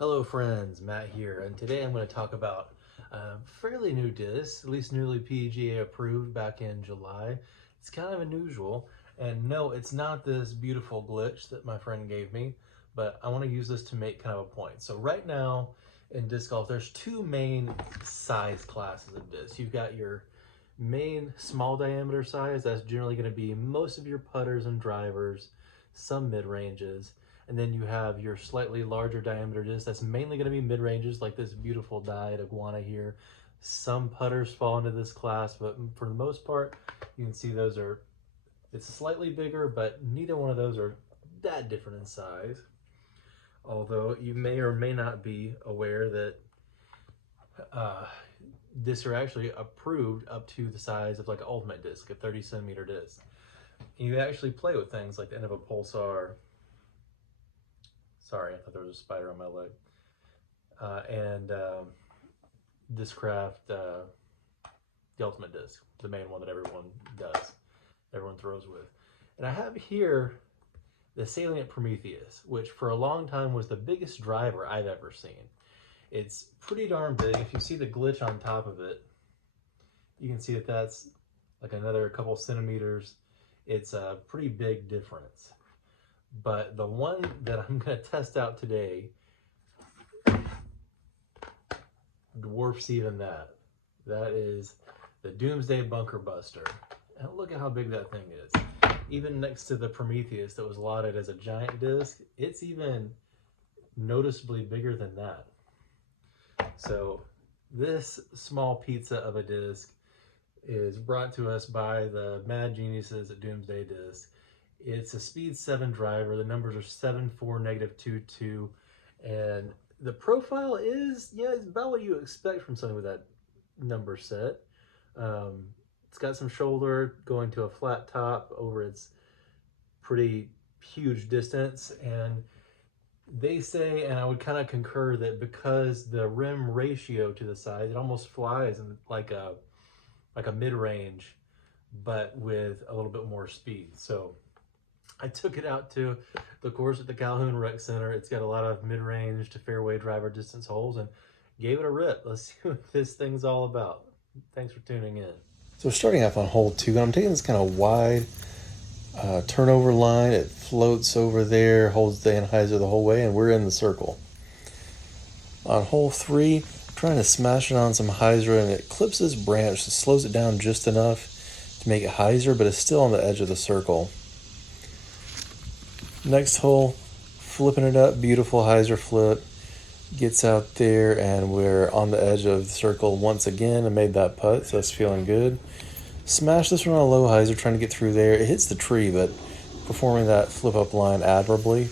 Hello friends, Matt here, and today I'm going to talk about a fairly new disc, at least newly PGA approved back in July. It's kind of unusual, and no, it's not this beautiful glitch that my friend gave me, but I want to use this to make kind of a point. So right now in disc golf, there's two main size classes of discs. You've got your main small diameter size, that's generally going to be most of your putters and drivers, some mid-ranges. And then you have your slightly larger diameter disc. That's mainly going to be mid-ranges, like this beautiful dyed iguana here. Some putters fall into this class, but for the most part, you can see those are, it's slightly bigger, but neither one of those are that different in size. Although you may or may not be aware that discs are actually approved up to the size of like an ultimate disc, a 30 centimeter disc. And you actually play with things like the end of a pulsar. Sorry, I thought there was a spider on my leg. And Discraft, the ultimate disc, the main one that everyone does, everyone throws with. And I have here the Salient Prometheus, which for a long time was the biggest driver I've ever seen. It's pretty darn big. If you see the glitch on top of it, you can see that that's like another couple centimeters. It's a pretty big difference. But the one that I'm going to test out today dwarfs even that. That is the Doomsday Bunker Buster. And look at how big that thing is. Even next to the Prometheus that was lauded as a giant disc, it's even noticeably bigger than that. So this small pizza of a disc is brought to us by the mad geniuses at Doomsday Disc. It's a speed 7 driver. The numbers are 7.4, -22, and the profile is, yeah, it's about what you expect from something with that number set. It's got some shoulder going to a flat top over its pretty huge distance, and they say, and I would kind of concur, that because the rim ratio to the size, it almost flies in like a mid-range, but with a little bit more speed. So I took it out to the course at the Calhoun Rec Center. It's got a lot of mid-range to fairway driver distance holes, and gave it a rip. Let's see what this thing's all about. Thanks for tuning in. So starting off on hole 2, I'm taking this kind of wide turnover line. It floats over there, holds the anhyzer the whole way, and we're in the circle. On hole 3, I'm trying to smash it on some hyzer, and it clips this branch. It slows it down just enough to make it hyzer, but it's still on the edge of the circle. Next hole, flipping it up, beautiful hyzer flip. Gets out there, and we're on the edge of the circle once again and made that putt, so that's feeling good. Smash this one on a low hyzer, trying to get through there. It hits the tree, but performing that flip up line admirably.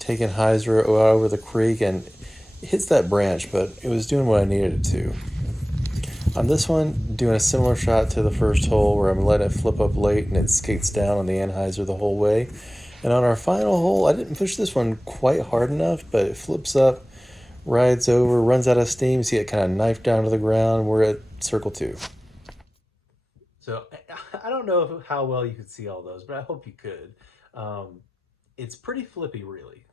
Taking hyzer over the creek, and it hits that branch, but it was doing what I needed it to. On this one, doing a similar shot to the first hole where I'm letting it flip up late and it skates down on the anhyzer the whole way. And on our final hole, I didn't push this one quite hard enough, but it flips up, rides over, runs out of steam. You see it kind of knife down to the ground. We're at circle 2. So I don't know how well you could see all those, but I hope you could. It's pretty flippy, really.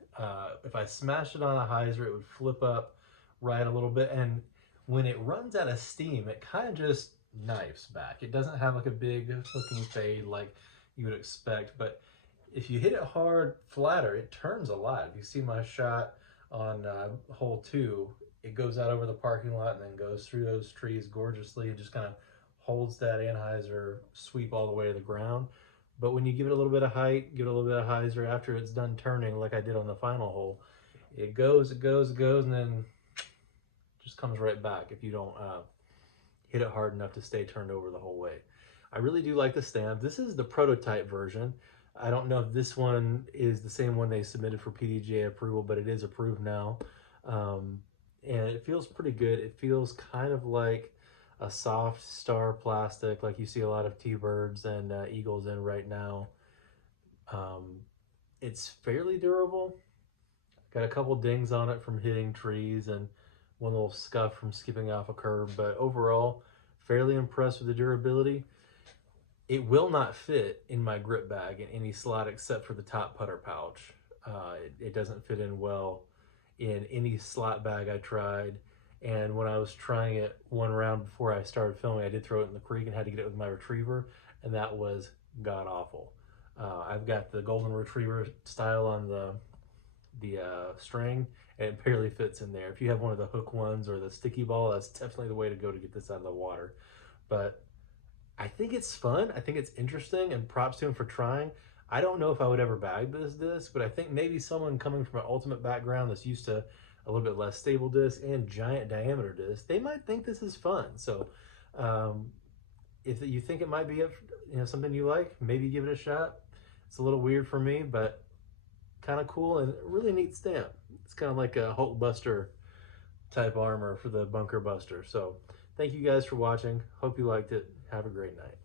If I smashed it on a hyzer, it would flip up, ride a little bit, and when it runs out of steam, it kind of just knifes back. It doesn't have like a big hooking fade like you would expect, but if you hit it hard, flatter, it turns a lot. If you see my shot on hole 2, it goes out over the parking lot and then goes through those trees gorgeously and just kind of holds that anhyzer sweep all the way to the ground. But when you give it a little bit of height, give it a little bit of hyzer after it's done turning, like I did on the final hole, it goes, and then just comes right back if you don't hit it hard enough to stay turned over the whole way. I really do like the stamp. This is the prototype version. I don't know if this one is the same one they submitted for PDGA approval, but it is approved now. And it feels pretty good. It feels kind of like a soft star plastic, like you see a lot of T-Birds and Eagles in right now. It's fairly durable. Got a couple dings on it from hitting trees and one little scuff from skipping off a curb, but overall, fairly impressed with the durability. It will not fit in my grip bag in any slot except for the top putter pouch. It doesn't fit in well in any slot bag I tried. And when I was trying it one round before I started filming, I did throw it in the creek and had to get it with my retriever, and that was god awful. I've got the golden retriever style on the string, and it barely fits in there. If you have one of the hook ones or the sticky ball, that's definitely the way to go to get this out of the water. But I think it's fun. I think it's interesting, and props to him for trying. I don't know if I would ever bag this disc, but I think maybe someone coming from an ultimate background that's used to a little bit less stable disc and giant diameter disc, they might think this is fun. So if you think it might be something you like, maybe give it a shot. It's a little weird for me, but kind of cool and really neat stamp. It's kind of like a Hulk Buster type armor for the Bunker Buster. So thank you guys for watching. Hope you liked it. Have a great night.